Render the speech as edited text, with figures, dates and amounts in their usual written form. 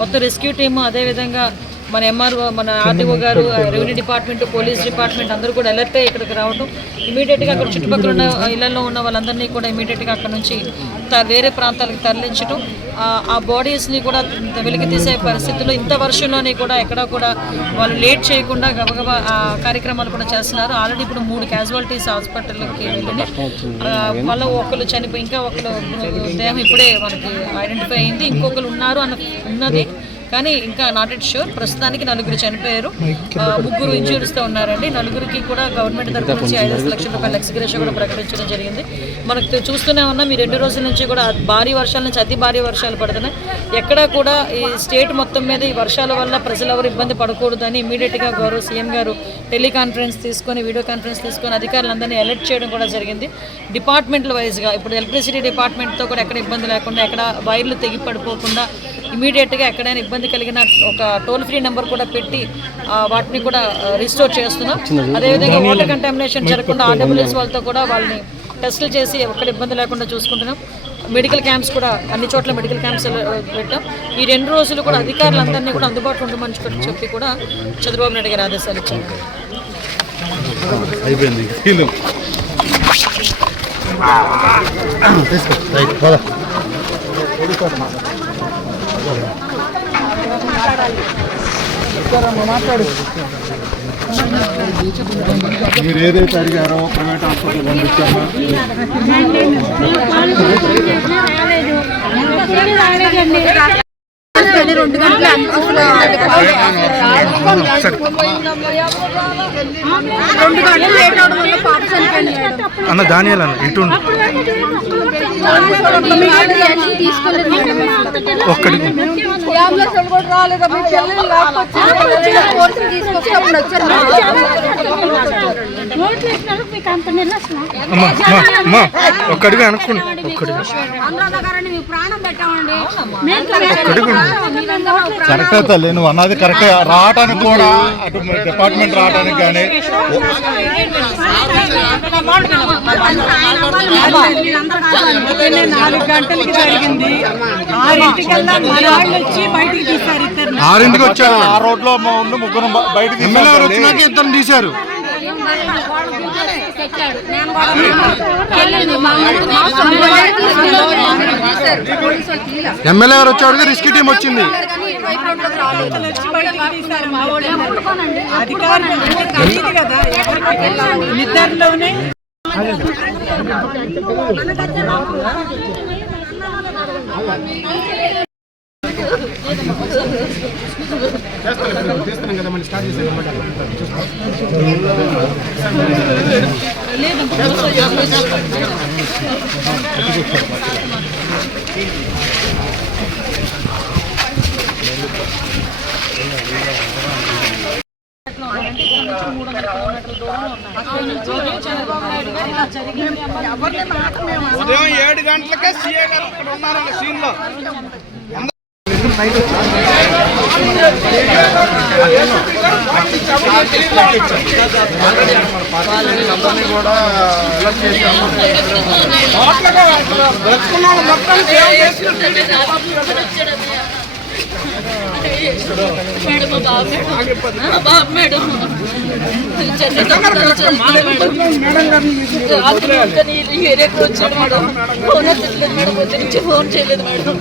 మొత్తం rescue team, అదేవిధంగా మన ఎంఆర్ఓ, మన ఆర్డీఓ గారు, రెవెన్యూ డిపార్ట్మెంట్, పోలీస్ డిపార్ట్మెంట్ అందరూ కూడా అలర్ట్ అయ్యి ఇక్కడికి రావడం, ఇమీడియట్గా అక్కడ చుట్టుపక్కల ఉన్న ఇళ్లలో ఉన్న వాళ్ళందరినీ కూడా ఇమీడియట్గా అక్కడ నుంచి వేరే ప్రాంతాలకు తరలించడం, ఆ బాడీస్ని కూడా వెలికి తీసే పరిస్థితుల్లో ఇంత వర్షంలోని కూడా ఎక్కడా కూడా వాళ్ళు లేట్ చేయకుండా గబగబా కార్యక్రమాలు కూడా చేస్తున్నారు. ఆల్రెడీ ఇప్పుడు 3 క్యాజువాలిటీస్ హాస్పిటల్కి వెళ్ళి మళ్ళీ ఒకరు చనిపోయి ఇంకా ఒకరు దేహం ఇప్పుడే మనకి ఐడెంటిఫై అయింది, ఇంకొకరు ఉన్నారు ఉన్నది కానీ ఇంకా నాట్ ఇట్ షూర్. ప్రస్తుతానికి 4 చనిపోయారు, 3 ఇంజూరీస్తో ఉన్నారండి. 4కి కూడా గవర్నమెంట్ తరఫు నుంచి 5 లక్షల రూపాయల ఎక్స్గ్రేషన్ కూడా ప్రకటించడం జరిగింది. మనకు చూస్తూనే ఉన్నాం, ఈ 2 రోజుల నుంచి కూడా భారీ వర్షాల నుంచి అతి భారీ వర్షాలు పడుతున్నాయి. ఎక్కడా కూడా ఈ స్టేట్ మొత్తం మీద ఈ వర్షాల వల్ల ప్రజలు ఎవరు ఇబ్బంది పడకూడదని ఇమీడియట్గా గౌరవ సీఎం గారు టెలికాన్ఫరెన్స్ తీసుకొని, వీడియో కాన్ఫరెన్స్ తీసుకొని అధికారులందరినీ అలర్ట్ చేయడం కూడా జరిగింది. డిపార్ట్మెంట్ల వైజ్గా ఇప్పుడు ఎలక్ట్రిసిటీ డిపార్ట్మెంట్తో కూడా ఎక్కడ ఇబ్బంది లేకుండా, ఎక్కడ వైర్లు తెగి పడిపోకుండా ఇమీడియట్గా ఎక్కడైనా ఇబ్బంది కలిగిన ఒక టోల్ ఫ్రీ నెంబర్ కూడా పెట్టి వాటిని కూడా రిస్టోర్ చేస్తున్నాం. అదేవిధంగా వాటర్ కంటామినేషన్ జరగకుండా ఆర్డబ్ల్యూఎస్ వాళ్ళతో కూడా వాళ్ళని టెస్టులు చేసి ఎక్కడ ఇబ్బంది లేకుండా చూసుకుంటున్నాం. మెడికల్ క్యాంప్స్ కూడా అన్ని చోట్ల మెడికల్ క్యాంప్స్ పెట్టాం. ఈ 2 రోజులు కూడా అధికారులందరినీ కూడా అందుబాటులో ఉండమని చెప్పి కూడా చంద్రబాబు నాయుడు గారు ఆదేశాలు ఇచ్చారు. మీరు ఏదైతే అడిగారో ప్రైవేట్ హాస్పిటల్ పంపించామా? అన్న ధాన్యాలు అన్న ఇటు ఒక్కడికి ఒక్కడిగా అనుకోండి, కరెక్టే తల్లి, నువ్వు అన్నది కరెక్టే. రావటానికి కూడా అటు డిపార్ట్మెంట్ రావడానికి కానీ 4 గంటలకి జరిగింది. 6ంటికి వచ్చారు. ఆ రోడ్లో ఉన్న 3 బయటకి వచ్చినాక 2 తీశారు. ఎమ్మెల్యే గారు వచ్చేవాడికి రెస్క్యూ టీం వచ్చింది. నిద్రలోనే చేస్తున్నాం కదా, మళ్ళీ స్టార్ట్ చేసాం. ఉదయం 7 గంటలకే సీఏ గారు ఇక్కడ ఉన్నారండి సీన్ లో. కూడా అలర్ట్ చేశాము. ఏరియాకి వచ్చాడు మేడం, ఫోన్ ఎత్తట్లేదు మేడం, వచ్చి నుంచి ఫోన్ చేయలేదు మేడం.